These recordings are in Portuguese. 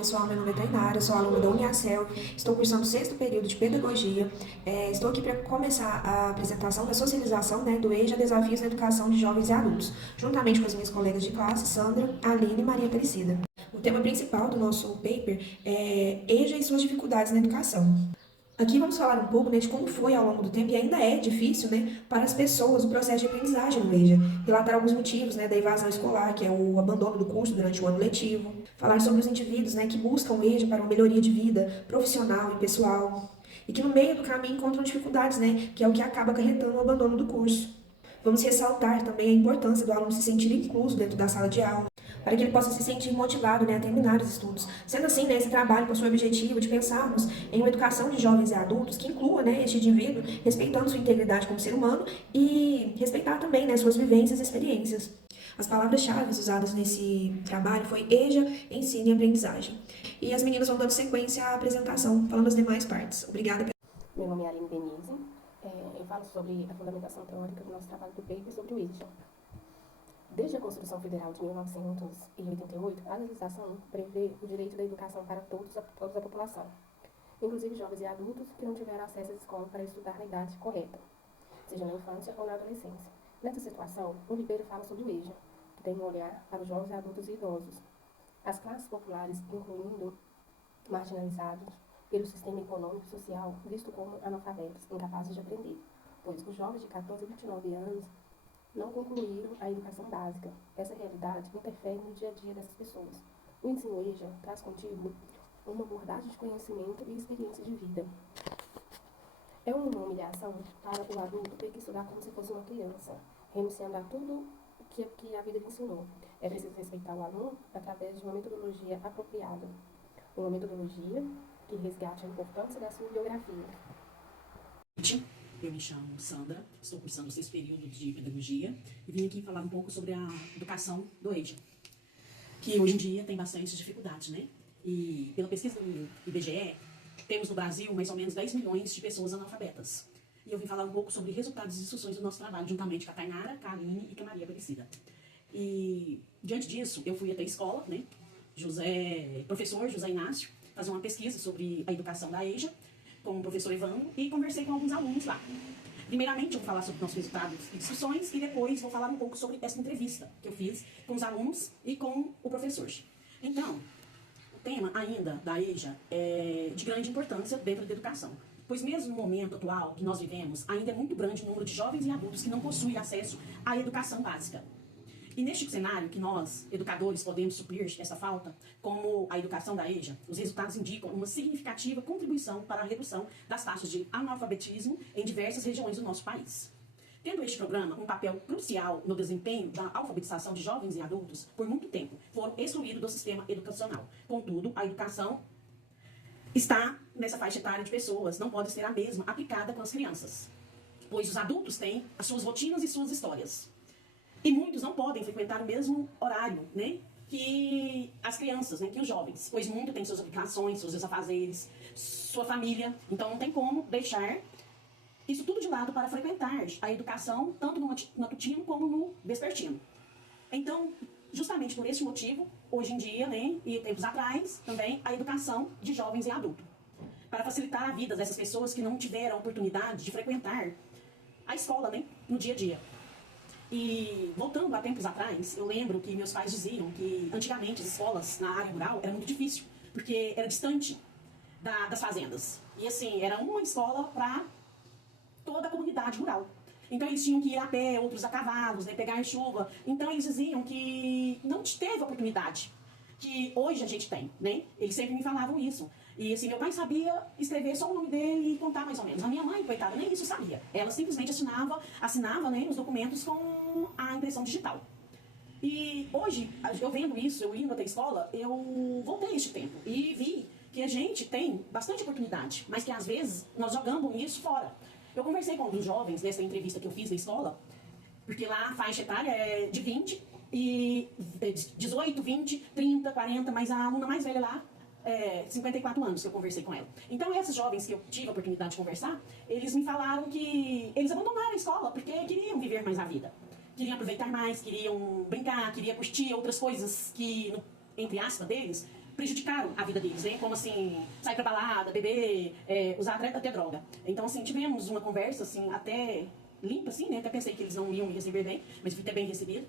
pessoal, meu nome é Tainara, sou aluna da Uniacel, estou cursando o 6º período de Pedagogia. Estou aqui para começar a apresentação da socialização, do EJA Desafios na Educação de Jovens e Adultos, juntamente com as minhas colegas de classe, Sandra, Aline e Maria Aparecida. O tema principal do nosso paper é EJA e suas dificuldades na educação. Aqui vamos falar um pouco de como foi ao longo do tempo, e ainda é difícil para as pessoas o processo de aprendizagem no EJA. Relatar alguns motivos da evasão escolar, que é o abandono do curso durante o ano letivo. Falar sobre os indivíduos que buscam o EJA para uma melhoria de vida profissional e pessoal. E que no meio do caminho encontram dificuldades, que é o que acaba acarretando o abandono do curso. Vamos ressaltar também a importância do aluno se sentir incluso dentro da sala de aula, para que ele possa se sentir motivado a terminar os estudos. Sendo assim, esse trabalho possui o objetivo de pensarmos em uma educação de jovens e adultos que inclua este indivíduo, respeitando sua integridade como ser humano e respeitar também suas vivências e experiências. As palavras-chave usadas nesse trabalho foi EJA, ensino e aprendizagem. E as meninas vão dando sequência à apresentação, falando as demais partes. Obrigada. Meu nome é Aline Denise. Eu falo sobre a fundamentação teórica do nosso trabalho do paper sobre o EJA. Desde a Constituição Federal de 1988, a legislação prevê o direito da educação para toda a população, inclusive jovens e adultos que não tiveram acesso à escola para estudar na idade correta, seja na infância ou na adolescência. Nessa situação, o Ribeiro fala sobre o EJA, que tem um olhar para os jovens, adultos e idosos. As classes populares, incluindo marginalizados pelo sistema econômico e social, visto como analfabetos, incapazes de aprender, pois os jovens de 14 a 29 anos não concluíram a educação básica. Essa realidade interfere no dia a dia dessas pessoas. O ensino EJA traz contigo uma abordagem de conhecimento e experiência de vida. É uma humilhação para o adulto ter que estudar como se fosse uma criança, renunciando a tudo que a vida lhe ensinou. É preciso respeitar o aluno através de uma metodologia apropriada. Uma metodologia que resgate a importância da sua biografia. Eu me chamo Sandra, estou cursando o 6º período de Pedagogia e vim aqui falar um pouco sobre a educação do EJA, que hoje em dia tem bastante dificuldades, E pela pesquisa do IBGE, temos no Brasil mais ou menos 10 milhões de pessoas analfabetas. E eu vim falar um pouco sobre resultados e instruções do nosso trabalho, juntamente com a Tainara, com a Aline e com a Maria Aparecida. E diante disso, eu fui até a escola, professor José Inácio, fazer uma pesquisa sobre a educação da EJA, com o professor Evandro, e conversei com alguns alunos lá. Primeiramente, eu vou falar sobre nossos resultados e instruções, e depois vou falar um pouco sobre essa entrevista que eu fiz com os alunos e com o professor. Então, o tema ainda da EJA é de grande importância dentro da educação, pois mesmo no momento atual que nós vivemos, ainda é muito grande o número de jovens e adultos que não possuem acesso à educação básica. E neste cenário que nós, educadores, podemos suprir essa falta, como a educação da EJA, os resultados indicam uma significativa contribuição para a redução das taxas de analfabetismo em diversas regiões do nosso país. Tendo este programa um papel crucial no desempenho da alfabetização de jovens e adultos, por muito tempo foram excluídos do sistema educacional. Contudo, a educação está nessa faixa etária de pessoas, não pode ser a mesma aplicada com as crianças, pois os adultos têm as suas rotinas e suas histórias. E muitos não podem frequentar o mesmo horário, que as crianças, que os jovens, pois muito tem suas obrigações, seus afazeres, sua família, então não tem como deixar isso tudo de lado para frequentar a educação, tanto no matutino como no vespertino. Então, justamente por esse motivo, hoje em dia, e tempos atrás, também, a educação de jovens e adultos, para facilitar a vida dessas pessoas que não tiveram a oportunidade de frequentar a escola, no dia a dia. E voltando a tempos atrás, eu lembro que meus pais diziam que antigamente as escolas na área rural era muito difícil, porque era distante das fazendas. E assim, era uma escola para toda a comunidade rural. Então eles tinham que ir a pé, outros a cavalos, pegar em chuva. Então eles diziam que não teve oportunidade que hoje a gente tem, Eles sempre me falavam isso. E assim, meu pai sabia escrever só o nome dele e contar mais ou menos. A minha mãe, coitada, nem isso sabia. Ela simplesmente assinava, os documentos com a impressão digital. E hoje, eu vendo isso, eu indo até a escola, eu voltei a este tempo e vi que a gente tem bastante oportunidade, mas que às vezes nós jogamos isso fora. Eu conversei com alguns jovens nessa entrevista que eu fiz na escola, porque lá a faixa etária é de 20, e 18, 20, 30, 40, mas a aluna mais velha lá, 54 anos que eu conversei com ela. Então, esses jovens que eu tive a oportunidade de conversar, eles me falaram que eles abandonaram a escola porque queriam viver mais a vida. Queriam aproveitar mais, queriam brincar, queriam curtir outras coisas que, entre aspas, deles, prejudicaram a vida deles, né? Como assim, sair pra balada, beber, usar até droga. Então, assim, tivemos uma conversa, assim, até limpa, assim, né? Até pensei que eles não iam me receber bem, mas fui até bem recebido.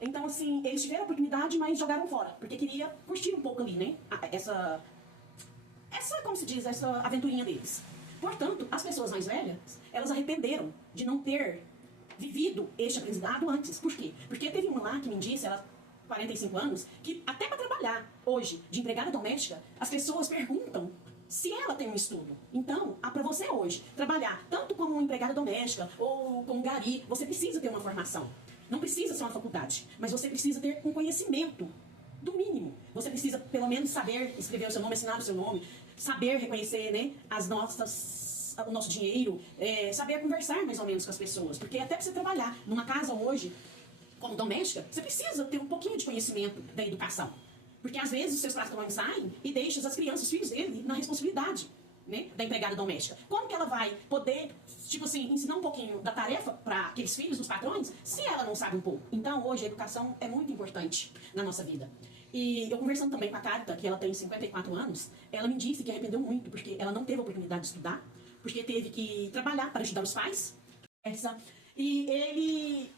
Então, assim, eles tiveram a oportunidade, mas jogaram fora, porque queria curtir um pouco ali, né? Como se diz, essa aventurinha deles. Portanto, as pessoas mais velhas, elas arrependeram de não ter vivido este aprendizado antes. Por quê? Porque teve uma lá que me disse, ela 45 anos, que até para trabalhar hoje de empregada doméstica, as pessoas perguntam se ela tem um estudo. Então, para você hoje trabalhar tanto como empregada doméstica ou como gari, você precisa ter uma formação. Não precisa ser uma faculdade, mas você precisa ter um conhecimento do mínimo. Você precisa, pelo menos, saber escrever o seu nome, assinar o seu nome, saber reconhecer, né, o nosso dinheiro, saber conversar mais ou menos com as pessoas. Porque até para você trabalhar numa casa hoje, como doméstica, você precisa ter um pouquinho de conhecimento da educação. Porque às vezes os seus patrões saem e deixam as crianças, os filhos dele, na responsabilidade, né, da empregada doméstica. Como que ela vai poder, tipo assim, ensinar um pouquinho da tarefa para aqueles filhos dos patrões, se ela não sabe um pouco? Então, hoje, a educação é muito importante na nossa vida. E eu conversando também com a Carita, que ela tem 54 anos, ela me disse que arrependeu muito, porque ela não teve a oportunidade de estudar, porque teve que trabalhar para ajudar os pais. E ele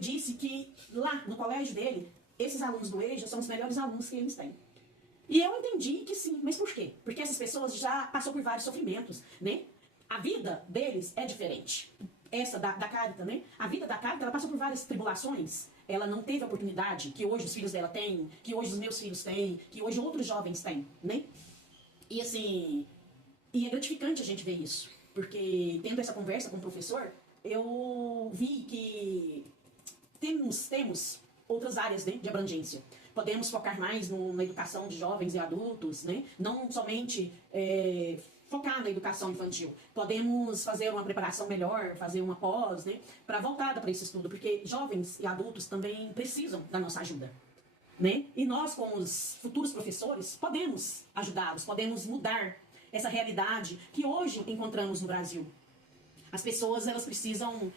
disse que lá no colégio dele, esses alunos do EJA são os melhores alunos que eles têm. E eu entendi que sim, mas por quê? Porque essas pessoas já passou por vários sofrimentos, né? A vida deles é diferente. Essa da Carita, né? A vida da Carita, ela passou por várias tribulações. Ela não teve a oportunidade que hoje os filhos dela têm, que hoje os meus filhos têm, que hoje outros jovens têm, né? E assim, e é gratificante a gente ver isso. Porque tendo essa conversa com o professor, eu vi que temos outras áreas, né, de abrangência. Podemos focar mais na educação de jovens e adultos, né? Não somente focar na educação infantil. Podemos fazer uma preparação melhor, fazer uma pós, né, para voltada para esse estudo, porque jovens e adultos também precisam da nossa ajuda, né? E nós, como os futuros professores, podemos ajudá-los, podemos mudar essa realidade que hoje encontramos no Brasil. As pessoas, elas precisam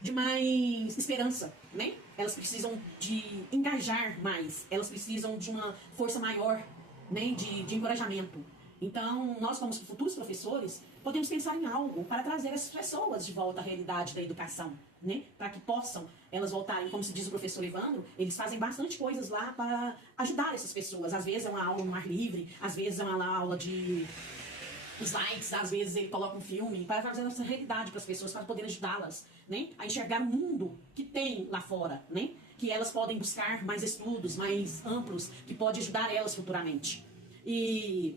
de mais esperança, né? Elas precisam de engajar mais, elas precisam de uma força maior, né, de encorajamento. Então, nós como futuros professores, podemos pensar em algo para trazer essas pessoas de volta à realidade da educação, né? Para que possam elas voltarem, como se diz o professor Evandro, eles fazem bastante coisas lá para ajudar essas pessoas. Às vezes é uma aula no ar livre, às vezes é uma aula de slides, às vezes ele coloca um filme para fazer essa realidade para as pessoas, para poder ajudá-las, né, a enxergar o mundo que tem lá fora, né, que elas podem buscar mais estudos, mais amplos, que pode ajudar elas futuramente. E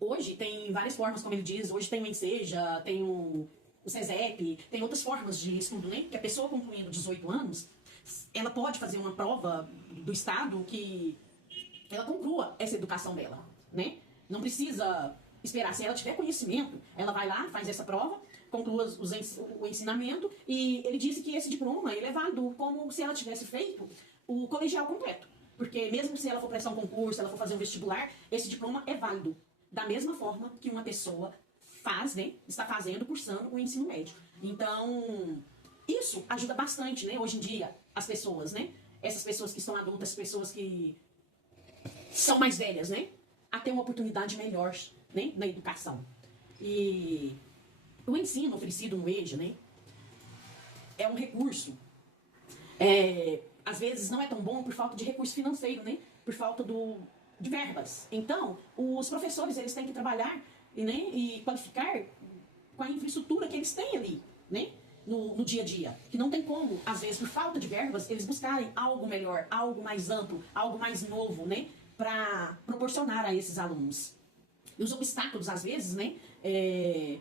hoje tem várias formas, como ele diz, hoje tem o Enseja, tem o SESEP, tem outras formas de estudo, né, que a pessoa concluindo 18 anos, ela pode fazer uma prova do Estado que ela conclua essa educação dela, né, não precisa esperar. Se ela tiver conhecimento, ela vai lá, faz essa prova, conclua o ensinamento, e ele disse que esse diploma ele é válido como se ela tivesse feito o colegial completo. Porque mesmo se ela for prestar um concurso, ela for fazer um vestibular, esse diploma é válido. Da mesma forma que uma pessoa faz, né, está fazendo, cursando o ensino médio. Então, isso ajuda bastante, né, hoje em dia, as pessoas, né, essas pessoas que estão adultas, pessoas que são mais velhas, né, a ter uma oportunidade melhor, né, na educação. E o ensino oferecido no EJA, né, é um recurso. Às vezes não é tão bom por falta de recurso financeiro, né, por falta de verbas. Então, os professores eles têm que trabalhar, né, e qualificar com a infraestrutura que eles têm ali, né, no dia a dia. Que não tem como, às vezes, por falta de verbas, eles buscarem algo melhor, algo mais amplo, algo mais novo, né, para proporcionar a esses alunos. E os obstáculos, às vezes, né, é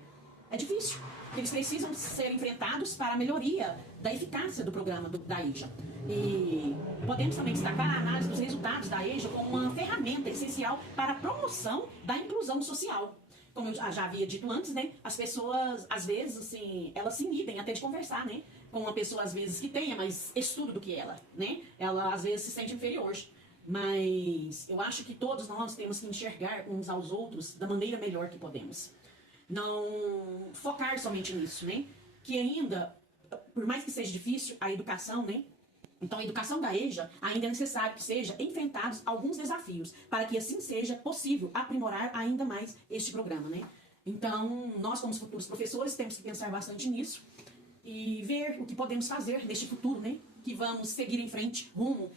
difícil. Eles precisam ser enfrentados para a melhoria da eficácia do programa da EJA. E podemos também destacar a análise dos resultados da EJA como uma ferramenta essencial para a promoção da inclusão social. Como eu já havia dito antes, né, as pessoas, às vezes, assim, elas se inibem até de conversar, né, com uma pessoa, às vezes, que tenha mais estudo do que ela, né? Ela, às vezes, se sente inferior. Mas eu acho que todos nós temos que enxergar uns aos outros da maneira melhor que podemos. Não focar somente nisso, né? Que ainda, por mais que seja difícil, a educação, né, Então, a educação da EJA ainda é necessário que sejam enfrentados alguns desafios, para que assim seja possível aprimorar ainda mais este programa, né? Então, nós como futuros professores temos que pensar bastante nisso e ver o que podemos fazer neste futuro, né? Que vamos seguir em frente rumo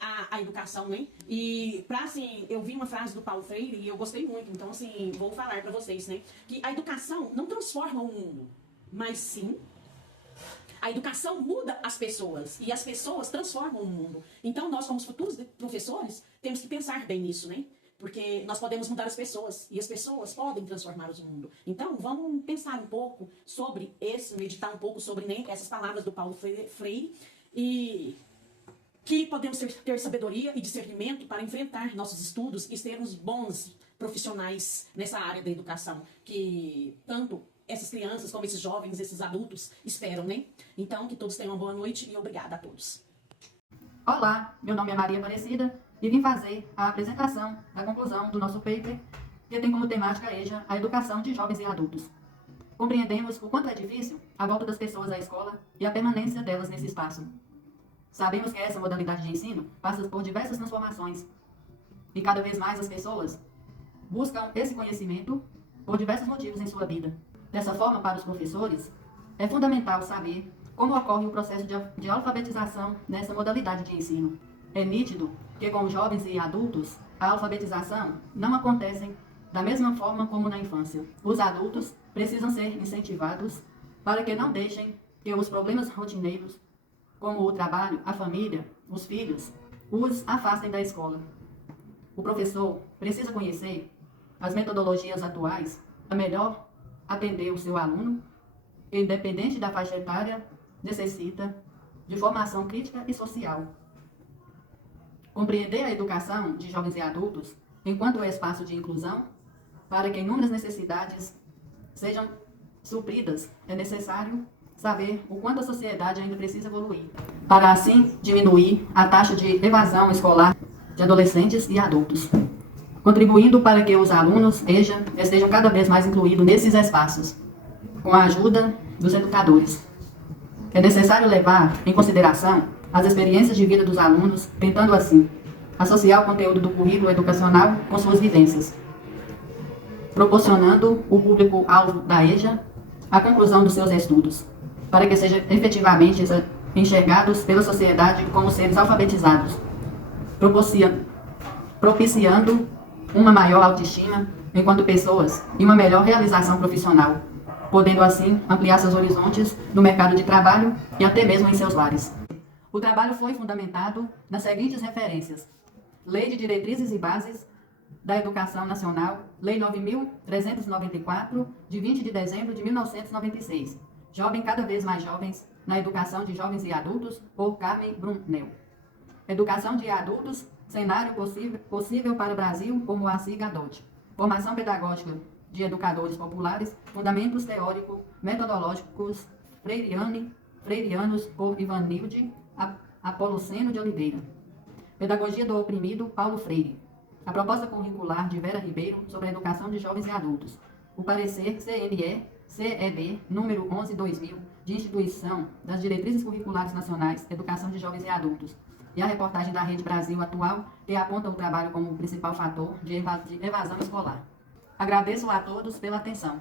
à educação, né? E assim, eu vi uma frase do Paulo Freire e eu gostei muito, então assim, vou falar para vocês, né? Que a educação não transforma o mundo, mas sim a educação muda as pessoas e as pessoas transformam o mundo. Então, nós, como futuros professores, temos que pensar bem nisso, né? Porque nós podemos mudar as pessoas e as pessoas podem transformar o mundo. Então, vamos pensar um pouco sobre meditar um pouco sobre, né, essas palavras do Paulo Freire e que podemos ter sabedoria e discernimento para enfrentar nossos estudos e sermos bons profissionais nessa área da educação, que tanto essas crianças, como esses jovens, esses adultos esperam, né? Então, que todos tenham uma boa noite e obrigada a todos. Olá, meu nome é Maria Aparecida e vim fazer a apresentação da conclusão do nosso paper, que tem como temática EJA, a educação de jovens e adultos. Compreendemos o quanto é difícil a volta das pessoas à escola e a permanência delas nesse espaço. Sabemos que essa modalidade de ensino passa por diversas transformações e cada vez mais as pessoas buscam esse conhecimento por diversos motivos em sua vida. Dessa forma, para os professores, é fundamental saber como ocorre o processo de alfabetização nessa modalidade de ensino. É nítido que com jovens e adultos, a alfabetização não acontece da mesma forma como na infância. Os adultos precisam ser incentivados para que não deixem que os problemas rotineiros, como o trabalho, a família, os filhos, os afastem da escola. O professor precisa conhecer as metodologias atuais para melhor atender o seu aluno, que, independente da faixa etária, necessita de formação crítica e social. Compreender a educação de jovens e adultos enquanto espaço de inclusão, para que inúmeras necessidades sejam supridas, é necessário saber o quanto a sociedade ainda precisa evoluir, para assim diminuir a taxa de evasão escolar de adolescentes e adultos, contribuindo para que os alunos estejam cada vez mais incluídos nesses espaços, com a ajuda dos educadores. É necessário levar em consideração as experiências de vida dos alunos, tentando assim associar o conteúdo do currículo educacional com suas vivências, proporcionando o público-alvo da EJA a conclusão dos seus estudos, para que sejam efetivamente enxergados pela sociedade como seres alfabetizados, propiciando uma maior autoestima enquanto pessoas e uma melhor realização profissional, podendo assim ampliar seus horizontes no mercado de trabalho e até mesmo em seus lares. O trabalho foi fundamentado nas seguintes referências: Lei de Diretrizes e Bases da Educação Nacional, Lei 9.394, de 20 de dezembro de 1996, Jovem cada vez mais jovens na educação de jovens e adultos, por Carmen Brunel. Educação de adultos, cenário possível para o Brasil, por Moacir Gadot. Formação pedagógica de educadores populares, fundamentos teórico-metodológicos freirianos, por Ivanilde Apoloceno de Oliveira. Pedagogia do oprimido, Paulo Freire. A proposta curricular de Vera Ribeiro sobre a educação de jovens e adultos. O parecer CNE-CEB, número 11/2000, de instituição das diretrizes curriculares nacionais, educação de jovens e adultos. E a reportagem da Rede Brasil Atual, que aponta o trabalho como principal fator de evasão escolar. Agradeço a todos pela atenção.